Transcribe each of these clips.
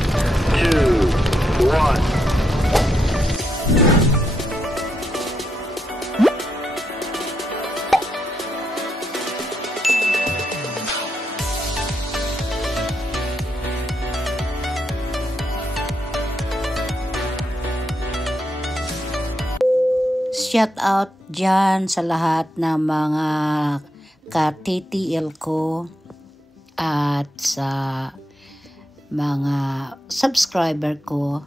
2, 1. Shout out dyan sa lahat ng mga ka-TTL ko at sa mga subscriber ko.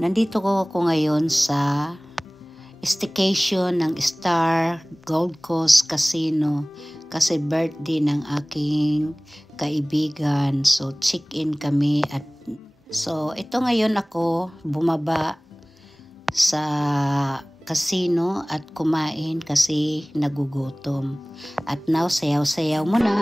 Nandito ko ngayon sa staycation ng Star Gold Coast Casino kasi birthday ng aking kaibigan. So check-in kami at so ito ngayon ako bumaba sa casino at kumain kasi nagugutom. At now, sayaw-sayaw muna.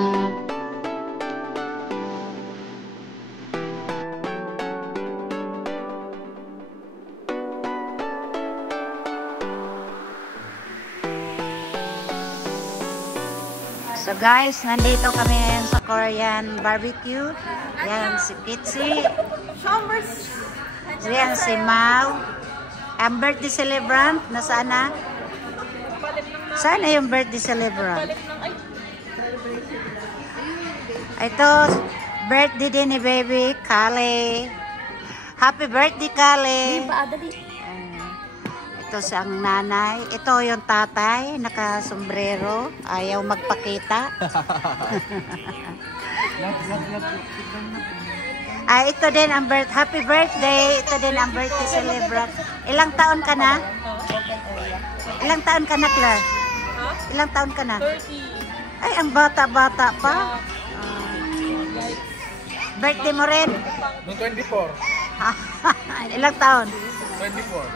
So guys, nandito kami ngayon sa Korean barbecue. Yan si Kitsi. Yan si Mau. Ang birthday celebrant, nasaan na? Saan na yung birthday celebrant? Ito, birthday din ni baby, Kale. Happy birthday, Kale. Ito siyang nanay. Ito yung tatay, naka-sombrero. Ayaw magpakita. Ito din ang happy birthday. Ito din ang birthday celebrant. Ilang taon ka na? Ilang taon ka na, Claire? Ilang taon ka na? 30. Ay, ang bata-bata pa. Birthday mo rin? 24. Ilang taon? 24.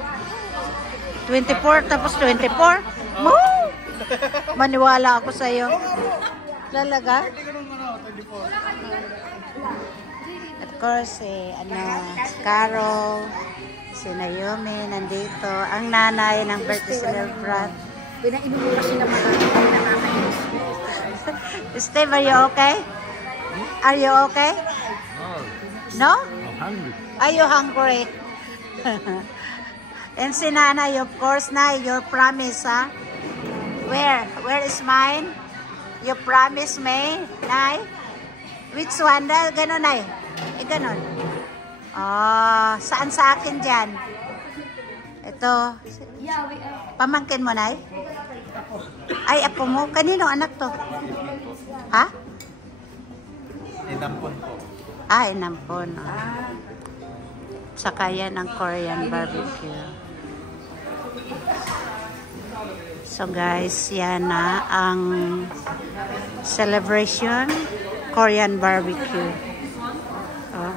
24 tapos 24? Mo! Maniwala ako sa'yo. Lalaga? 24. Of course, Carol, si Naomi nandito. Ang nanay ng birthday celebrant. Pinainom ko kasi naman nakakainis. Steve, are you okay? Are you okay? No? I'm hungry. Are you hungry? And si nanay, of course, na your promise, ha? Where? Where is mine? You promise me, Nay? Which one? Ganon, Nay? Ganon. Oh, saan sa akin dyan? Ito. Pamangkin mo, Nay? Ay, apo mo? Kanino anak to? Ha? Inampon po. Inampon. Saka yan ang Korean barbecue. So guys, yan na ang celebration Korean barbecue. Oh.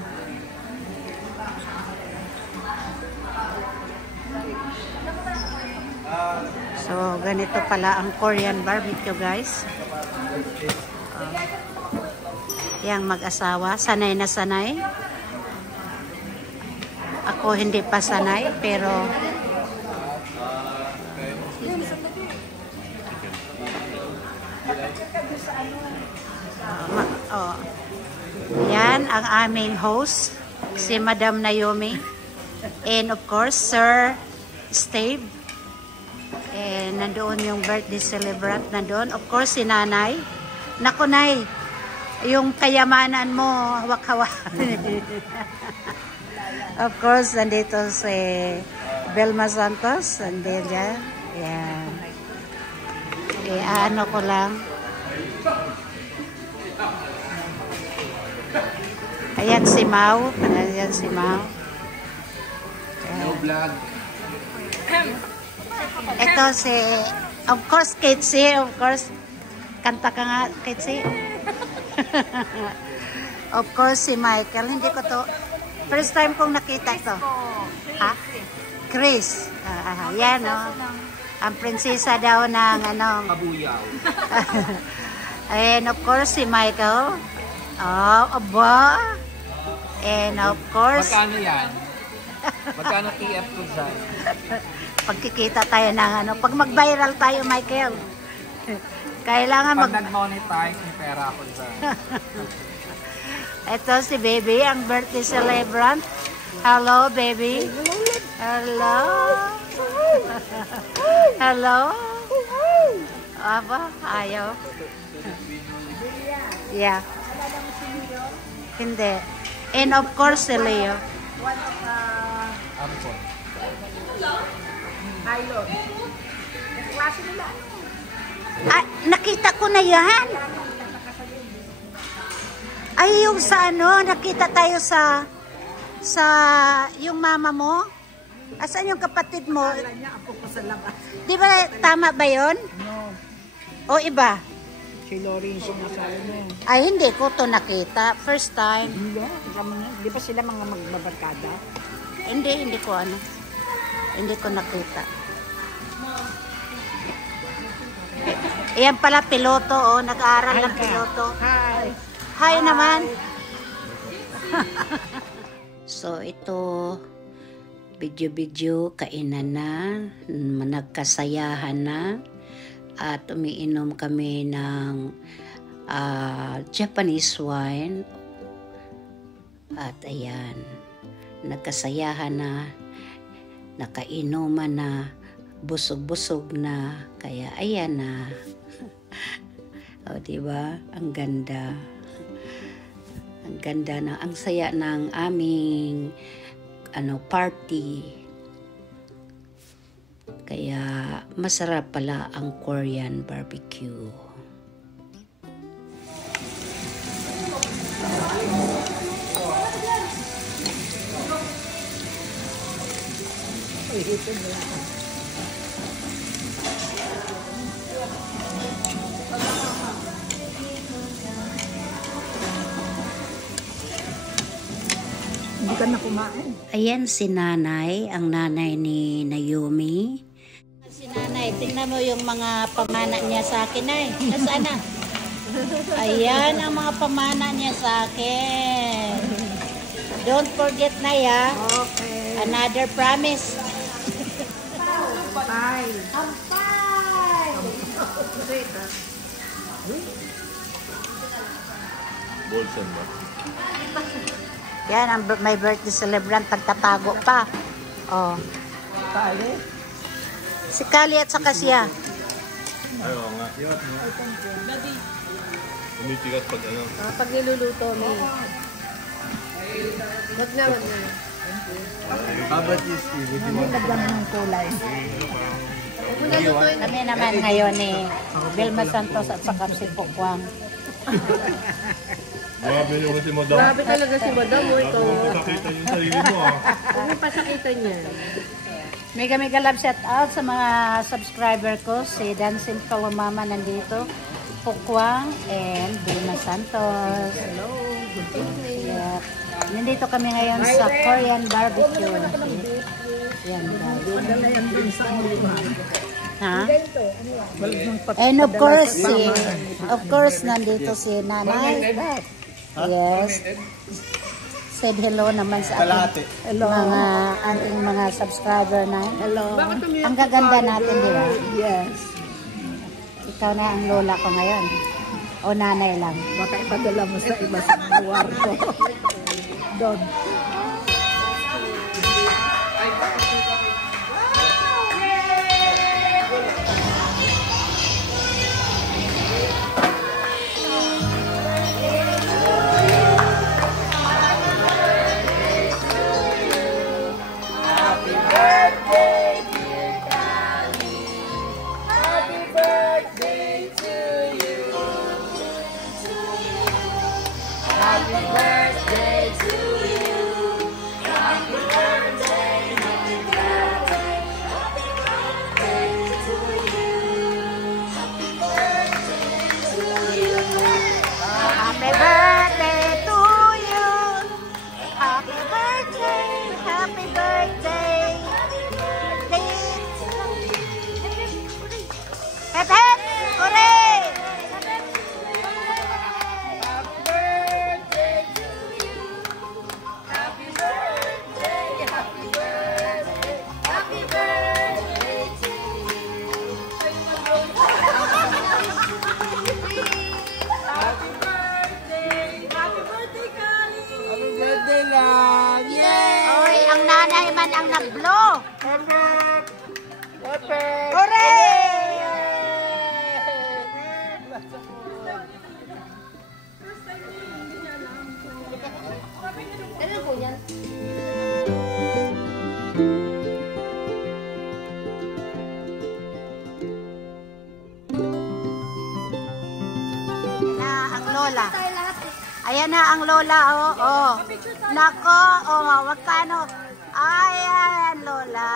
So ganito pala ang Korean barbecue, guys. Yang mag-asawa, sanay na sanay. Ako hindi pa sanay, pero yan ang aming host, si Madam Naomi, and of course Sir Steve, and nandoon yung birthday celebrant nandoon, of course si Nanay. Naku, Nay, yung kayamanan mo hawak-hawak. Of course nandito si Belma Santos, nandito yan. Yan. Okay, ano ko lang. Ayan si Mau. Ayan si Mau. No vlog. Ito si, of course, Kitsi. Of course, kanta ka nga, Kitsi. Of course, si Michael. Hindi ko to, first time kong nakita to. Ha? Chris. Yan, no? Ang prinsesa daw ng, ano. Kabuyaw. And of course, si Michael. Oh, aba. And of course, Magkano yan? Magkano TF ko dyan? pagkikita tayo ng ano, pag mag-viral tayo, Michael, kailangan Pag nag-monetize, may pera ako dyan. Ito si baby, ang birthday celebrant. Hello, baby. Hello. Hello. Aba, ayaw. Yeah. Hindi. And of course, si Leo. Ampon. Pilot. Klase nila. Ah, nakita ko na yan. Ay, yung sa ano, nakita tayo sa yung mama mo. Asan yung kapatid mo? Kala niya ako ko sa labas. Di ba tama ba yun? No. O iba? Si Lori yung sinasabi mo. Ay, hindi ko to nakita. First time. Hindi. Di ba sila mga magbabarkada? Hindi ko ano. Hindi ko nakita. Ayan pala, piloto, oh. Nag-aaral ng piloto. Hi. Hi naman. So, ito, video-video, kainan na, nagkasayahan na, at umiinom kami ng Japanese wine. At ayan, nagkasayahan na, nakainuman na, busog-busog na, kaya ayan na. O, diba? Ang ganda. Ang ganda na, ang saya ng aming party. Kaya masarap pala ang Korean barbecue. Hindi ka na kumain. Ayan si nanay, ang nanay ni Naomi. Si nanay, tingnan mo yung mga pamana niya sa akin ay. Nasaan na? Ayan ang mga pamana niya sa akin. Don't forget na ya. Okay. Another promise. Bye. Ampay! Bolson ba? Yan ang my birthday celebrant, nagtatago pa. Oh. Kali. Si Kali at saka siya. Ayaw nga. Umitigas pag ano. Pag niluluto mo. Wag na. Abat is Steve. Nilagyan mo ng kulay. Kami naman ngayon ni Vilma Santos at saka si Pokwang. Grabe yung si Madam. Grabe talaga si Madam. Ikaw. Nakita yung sarili mo ah. Huwag mo pasakitan niya. Mega love shout out sa mga subscriber ko. Si Dancing Fellow Mama nandito. Pokwang and Vilma Santos. Hello. Good evening. Yeah. Nandito kami ngayon sa Korean barbecue. Yan guys. Madala yan din sa lima. Ha? And of course, nandito si Nanay. Yes. Said hello naman sa ating ating mga subscriber na. Hello. Ang gaganda natin, di ba? Yes. Ikaw na ang lola ko ngayon. O nanay lang. Baka ipadala mo sa iba sa kwarto. Doon. Happy birthday to you. Happy birthday, happy nag-blow. Hooray! Ano po yan? Na ang lola. Ayan na ang lola, oh. Oh. Nako, oh, wag ka ano. Ayan, lola.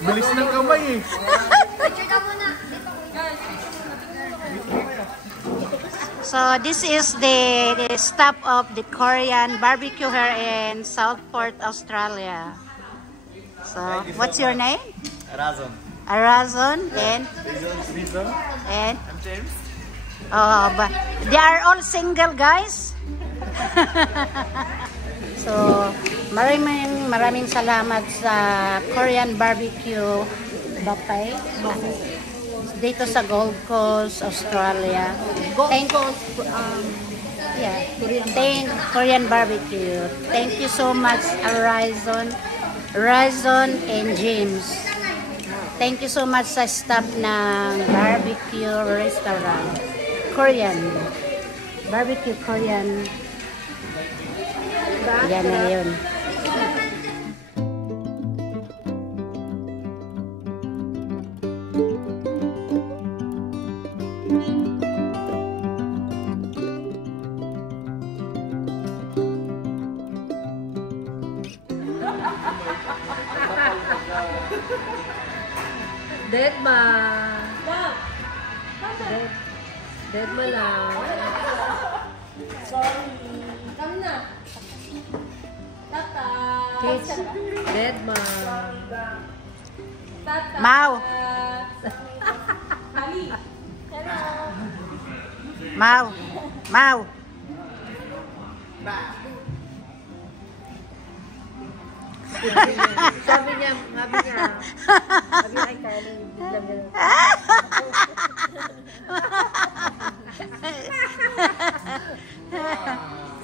Bilis ng kamay eh. So this is the stop of the Korean barbecue here in Southport, Australia. So what's your name? Razon. Arazon and Rizon. and I'm James. oh, but they are all single guys. So maraming salamat sa Korean barbecue buffet dito sa Gold Coast, Australia. Thank Korean barbecue. Thank you so much, Razon and James. Thank you so much sa staff ng barbecue restaurant. Korean. Barbecue Korean. Yan na yun. Dead ba? Dead ba lang? Sorry. Come na. Tata. Kids. Dead ba? Tata. Mau. Mau. Mau. Sabi niya, ay Carly, biglang ganun.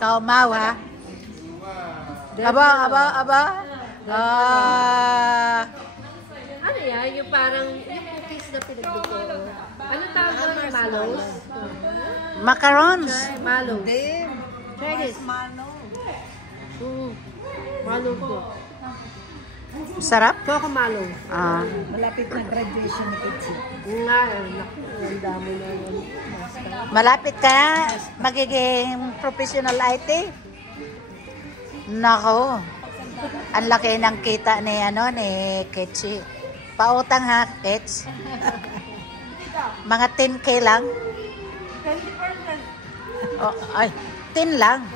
Kau mau ha? Aba. Ano yan? Yung parang, yung cookies na pinagdugo. Ano tawag doon? Malos? Macarons. Malos. Try this. Malo ko. Sarap? Choco malo. Ah. Malapit na graduation ni Kitsi. Nga, ang dami na yun. Malapit ka magiging professional IT. Nako. Ang laki ng kita ni Ketsi. Pautang ha, Kets. Mga 10K lang. 20%. Oh, ay, 10 lang.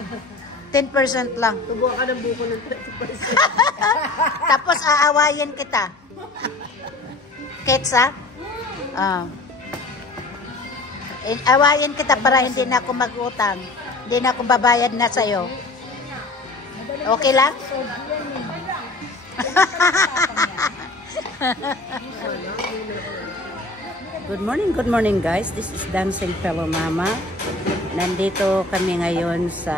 10% lang. Tubuan ka ng buko ng 20%. Tapos aawayin kita. Kets ha? Awayin kita para hindi na ako mag-utang. Hindi na ako babayad na sa'yo. Okay lang? Good morning guys. This is Dancing Fellow Mama. Nandito kami ngayon sa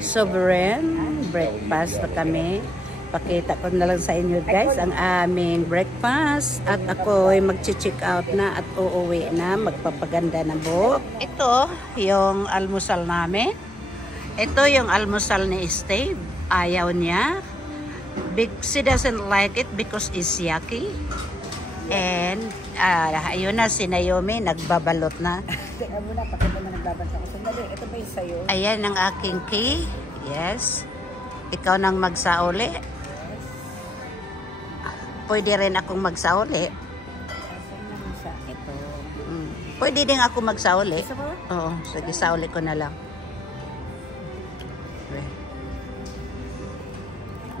Sovereign breakfast na kami. Pakita ko na lang sa inyo guys ang aming breakfast at ako ay mag-check out na at uuwi na, magpapaganda ng buhok. Ito yung almusal namin. Ito yung almusal ni Steve. Ayaw niya. She doesn't like it because it's yucky. And ayun na, si Naomi nagbabalot na. Teka muna, pakita mo nagbabansa ko. Sandali, ito ba yung sayo? Ayan ang aking key. Yes. Ikaw nang magsauli. Pwede rin akong magsauli. Ito. Pwede din ako magsauli. Isa ba? Oo, sige, sauli ko na lang.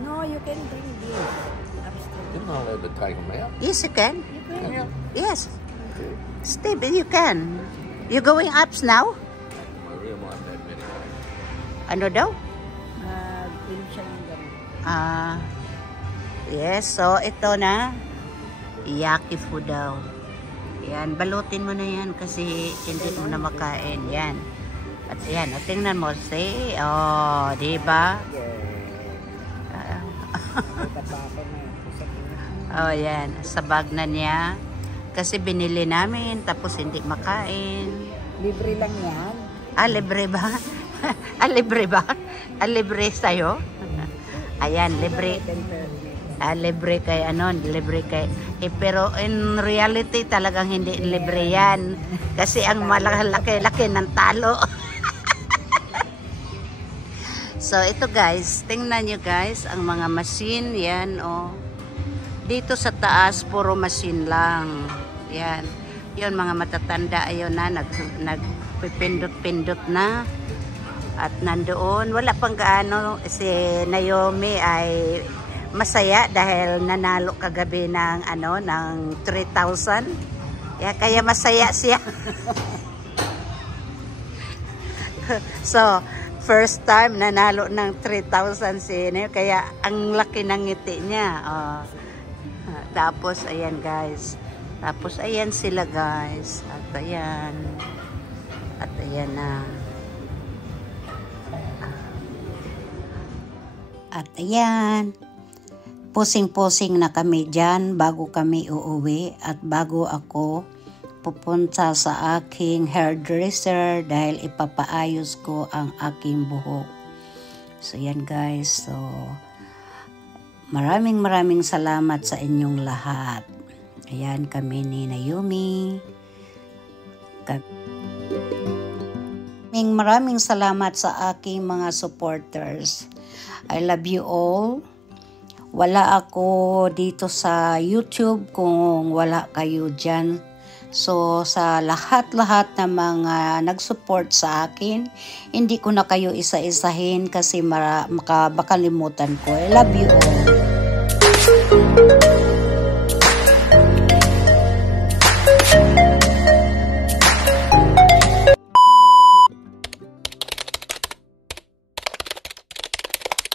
No, you can bring this upstairs. I'll let it take them out. Yes, you can. Yeah. Yes. Steve, you can. You going ups now? I really might have many. Ano daw? Nag-film siya yung gano'n. Yes. So, ito na. Yaki food daw. Yan. Balutin mo na yan kasi hindi mo na makain. Yan. At yan. O, tingnan mo. See? Oh, diba? Oh, yan. Sa bag na niya. Kasi binili namin, tapos hindi makain. Libre lang yan. Libre ba? Libre ba? Libre sa'yo? Ayan, libre. Libre kay libre kay... pero in reality, talagang hindi libre yan. Kasi ang malaki-laki ng talo. So, ito guys, tingnan nyo guys, ang mga machine, yan, oh. Dito sa taas, puro machine lang. Yan. Yun, mga matatanda, ayun na, nagpipindot-pindot na. At nandoon, wala pang gaano, si Naomi ay masaya dahil nanalo kagabi ng, ng 3,000. Kaya masaya siya. So, first time nanalo ng 3,000 si Naomi, kaya ang laki ng ngiti niya. Tapos, ayan guys. Tapos, ayan sila guys. At ayan. At ayan na. At ayan. Pusing-pusing na kami dyan bago kami uuwi. At bago ako pupunta sa aking hairdresser dahil ipapaayos ko ang aking buhok. So, ayan guys. So, maraming salamat sa inyong lahat. Ayan kami ni Naomi. Maraming salamat sa aking mga supporters. I love you all. Wala ako dito sa YouTube kung wala kayo dyan. So sa lahat-lahat na mga nag-support sa akin, hindi ko na kayo isa-isahin kasi makalimutan ko. I love you all.